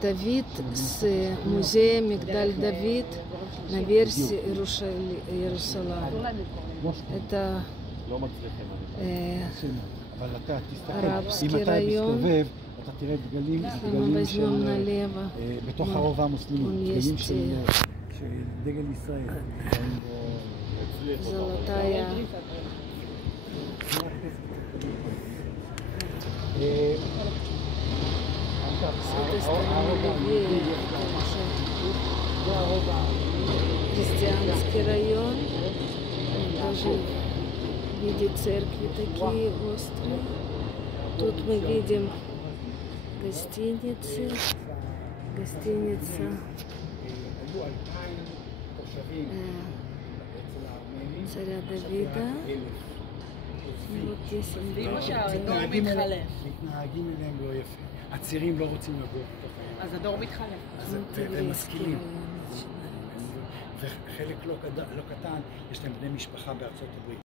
Давид с музея Мигдаль Давид на версии Иерусалим. Это арабский район. Если мы возьмем налево, он есть золотая с этой стороны левее, это уже христианский район. Даже в виде церкви такие острые. Тут мы видим гостиница царя Давида. И вот здесь он מתנהגים אליהם לא יפה. הצעירים לא רוצים לגור בתוך העיר. אז הדור מתחלף. והם משכילים. וחלק לא קטן, יש להם בני משפחה בארצות הברית.